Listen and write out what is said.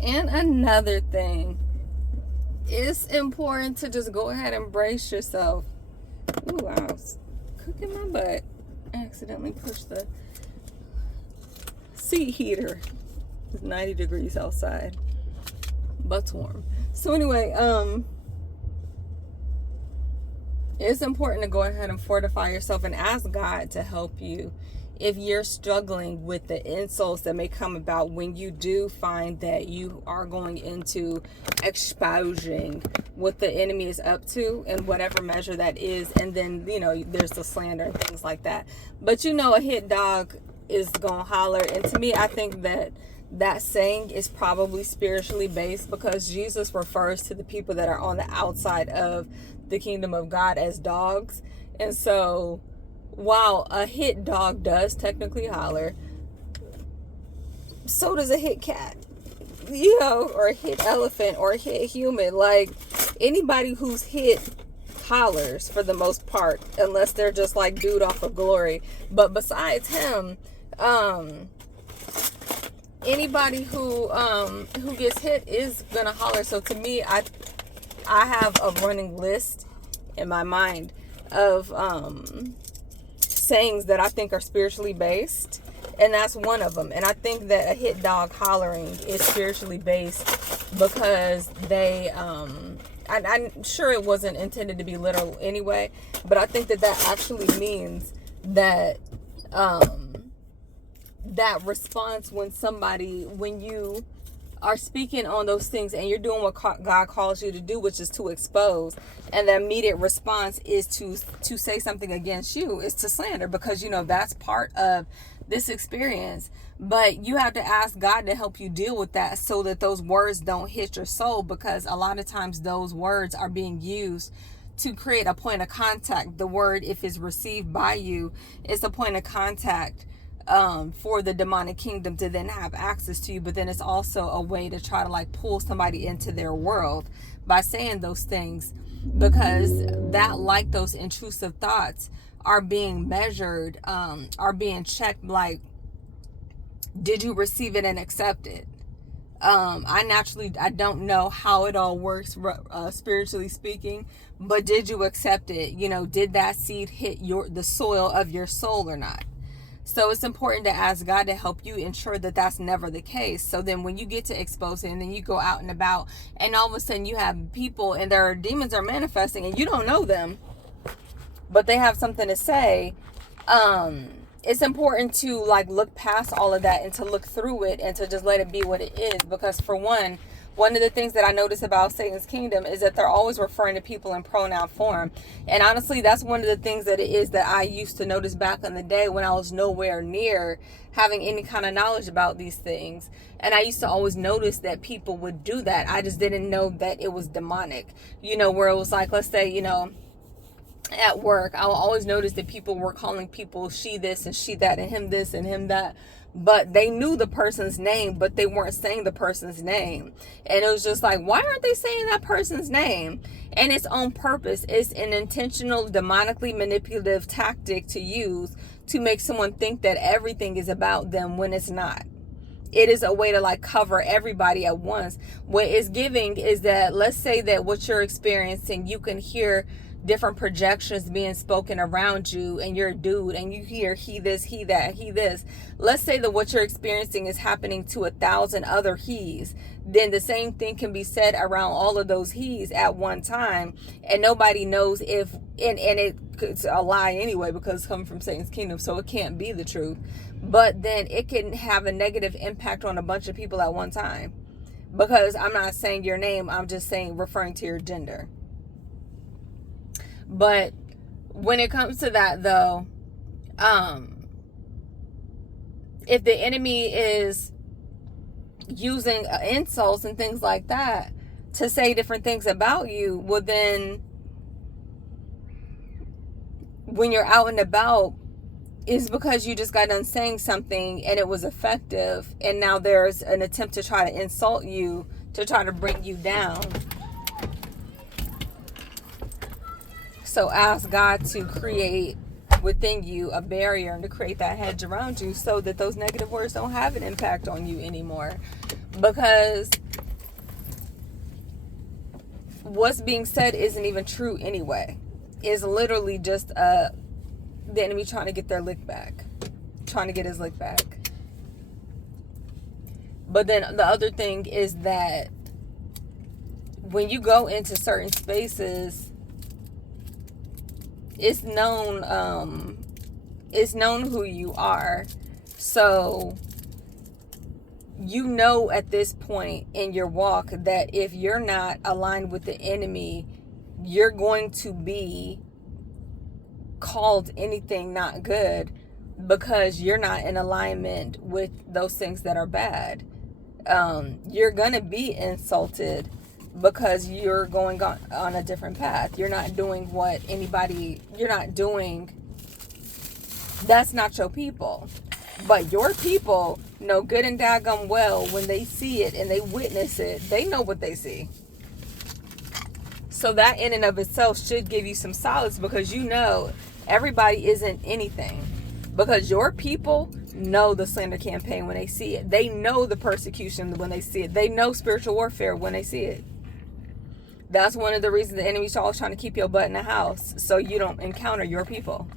And another thing, it's important to just go ahead and brace yourself. Ooh, I was cooking my butt. I accidentally pushed the seat heater. It's 90 degrees outside. Butt's warm. So anyway, it's important to go ahead and fortify yourself and ask God to help you if you're struggling with the insults that may come about when you do find that you are going into exposing what the enemy is up to and whatever measure that is. And then, there's the slander and things like that. But a hit dog is gonna holler. And to me, I think that saying is probably spiritually based, because Jesus refers to the people that are on the outside of the kingdom of God as dogs. And so while a hit dog does technically holler, so does a hit cat, or a hit elephant or a hit human. Like, anybody who's hit hollers for the most part, unless they're just like dude off of Glory. But besides him, anybody who gets hit is gonna holler. So to me, I have a running list in my mind of sayings that I think are spiritually based, and that's one of them. And I think that a hit dog hollering is spiritually based because they I'm sure it wasn't intended to be literal anyway, but I think that actually means that that response when you are speaking on those things and you're doing what God calls you to do, which is to expose, and the immediate response is to say something against you, is to slander, because that's part of this experience. But you have to ask God to help you deal with that so that those words don't hit your soul, because a lot of times those words are being used to create a point of contact. The word, if it's received by you, it's a point of contact for the demonic kingdom to then have access to you. But then it's also a way to try to pull somebody into their world by saying those things, because those intrusive thoughts are being measured, are being checked. Like, did you receive it and accept it? I don't know how it all works, spiritually speaking, but did you accept it? Did that seed hit the soil of your soul or not? So it's important to ask God to help you ensure that that's never the case. So then when you get to exposing, and then you go out and about, and all of a sudden you have people and their demons are manifesting and you don't know them, but they have something to say. It's important to look past all of that and to look through it and to just let it be what it is. Because for one of the things that I notice about Satan's kingdom is that they're always referring to people in pronoun form. And honestly, that's one of the things that it is that I used to notice back in the day when I was nowhere near having any kind of knowledge about these things. And I used to always notice that people would do that. I just didn't know that it was demonic, where it was let's say, at work, I'll always notice that people were calling people she this and she that and him this and him that, but they knew the person's name, but they weren't saying the person's name. And it was just why aren't they saying that person's name? And it's on purpose. It's an intentional, demonically manipulative tactic to use to make someone think that everything is about them when it's not. It is a way to cover everybody at once. What it's giving is that, let's say that what you're experiencing, you can hear different projections being spoken around you, and you're a dude and you hear he this, he that, he this. Let's say that what you're experiencing is happening to 1,000 other he's. Then the same thing can be said around all of those he's at one time, and nobody knows if, and it's a lie anyway, because it's coming from Satan's kingdom, so it can't be the truth. But then it can have a negative impact on a bunch of people at one time, because I'm not saying your name, I'm just referring to your gender. But when it comes to that, though, if the enemy is using insults and things like that to say different things about you, well, then when you're out and about, is because you just got done saying something and it was effective, and now there's an attempt to try to insult you, to try to bring you down. So ask God to create within you a barrier and to create that hedge around you so that those negative words don't have an impact on you anymore. Because what's being said isn't even true anyway. It's literally just the enemy trying to get their lick back, trying to get his lick back. But then the other thing is that when you go into certain spaces, it's known who you are. So you know at this point in your walk that if you're not aligned with the enemy, you're going to be called anything not good, because you're not in alignment with those things that are bad. You're gonna be insulted because you're going on a different path. You're not doing what you're not doing. That's not your people. But your people know good and daggone well when they see it and they witness it, they know what they see. So that in and of itself should give you some solace, because you know everybody isn't anything. Because your people know the slander campaign when they see it. They know the persecution when they see it. They know spiritual warfare when they see it. That's one of the reasons the enemy's always trying to keep your butt in the house, so you don't encounter your people.